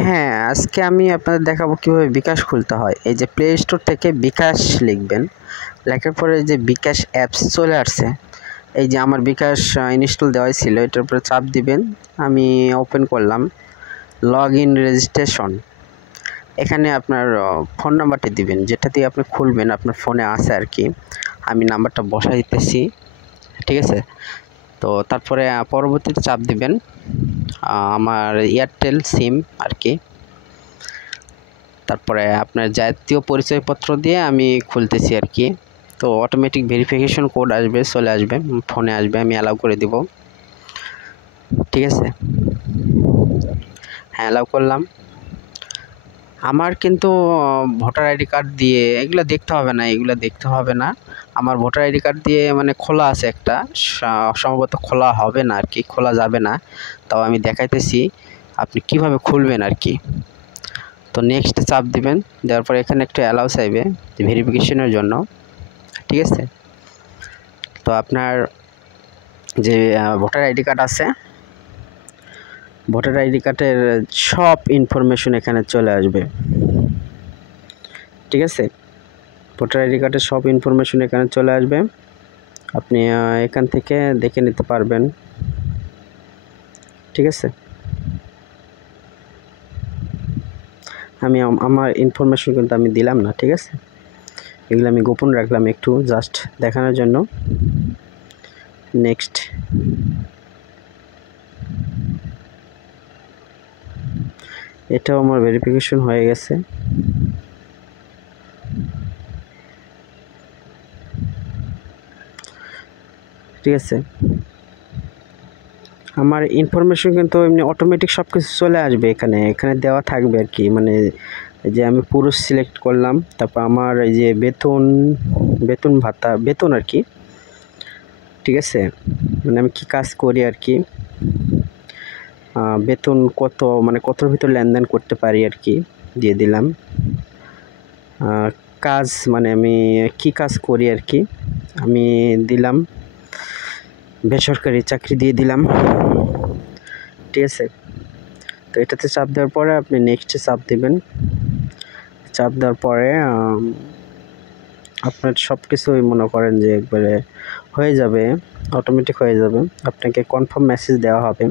হ্যাঁ, আজকে আমি আপনাদের দেখাবো কিভাবে বিকাশ খুলতে হয়। এই যে প্লে স্টোর থেকে বিকাশ লিখবেন, লেখার পরে যে বিকাশ অ্যাপস চলে আসছে, এই যে আমার বিকাশ ইনস্টল দেওয়াই ছিল, এটার উপরে চাপ দিবেন। আমি ওপেন করলাম, লগ ইন রেজিস্ট্রেশন। এখানে আপনার ফোন নাম্বারটি দিবেন, যেটা দিয়ে আপনি খুলবেন, আপনার ফোনে আছে আর কি। আমি নাম্বারটা বসাই দিতেছি, ঠিক আছে। তো তারপরে পরবর্তীতে চাপ দিবেন আমার এয়ারটেল সিম আর কি। তারপরে আপনার জাতীয় পরিচয়পত্র দিয়ে আমি খুলতেছি আর কি। তো অটোমেটিক ভেরিফিকেশন কোড আসবে, চলে আসবে, ফোনে আসবে, আমি অ্যালাউ করে দিব, ঠিক আছে। হ্যাঁ, অ্যালাউ করলাম। আমার কিন্তু ভোটার আইডি কার্ড দিয়ে এগুলো দেখতে হবে না, আমার ভোটার আইডি কার্ড দিয়ে মানে খোলা আছে একটা, সম্ভবত খোলা হবে না আর কি, খোলা যাবে না। তাও আমি দেখাইতেছি আপনি কিভাবে খুলবেন আর কি। তো নেক্সট চাপ দিবেন, দেওয়ার পর এখানে একটা অ্যালাউ চাইবে ভেরিফিকেশনের জন্য, ঠিক আছে। তো আপনার যে ভোটার আইডি কার্ড আছে, ভোটার আইডি কার্ডের সব ইনফরমেশন এখানে চলে আসবে, ঠিক আছে। ভোটার আইডি কার্ডের সব ইনফরমেশন এখানে চলে আসবে, আপনি এখান থেকে দেখে নিতে পারবেন, ঠিক আছে। আমি আমার ইনফরমেশন কিন্তু আমি দিলাম না, ঠিক আছে, এগুলো আমি গোপন রাখলাম একটু জাস্ট দেখানোর জন্য। নেক্সট, এটাও আমার ভেরিফিকেশন হয়ে গেছে, ঠিক আছে। আমার ইনফরমেশন কিন্তু এমনি অটোমেটিক সব কিছু চলে আসবে, এখানে দেওয়া থাকবে আর কি। মানে যে আমি পুরুষ সিলেক্ট করলাম, তারপর আমার এই যে বেতন ভাতা, বেতন আর কি, ঠিক আছে। মানে আমি কি কাজ করি আর কি, বেতন কত, মানে কতর ভিতর লেনদেন করতে পারি আর কি, দিয়ে দিলাম। কাজ মানে আমি কি কাজ করি আর কি, আমি দিলাম বেসরকারি চাকরি, দিয়ে দিলাম, ঠিক আছে। তো এটাতে চাপ দেওয়ার পরে আপনি নেক্সটে চাপ দিবেন। চাপ দেওয়ার পরে আপনার সব কিছুই মনে করেন যে একবারে হয়ে যাবে, অটোমেটিক হয়ে যাবে। আপনাকে কনফার্ম মেসেজ দেওয়া হবে,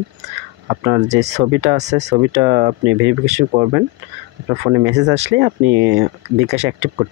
আপনার যে ছবিটা আছে, ছবিটা আপনি ভেরিফিকেশন করবেন, আপনার ফোনে মেসেজ আসলে আপনি বিকাশ অ্যাক্টিভ করতে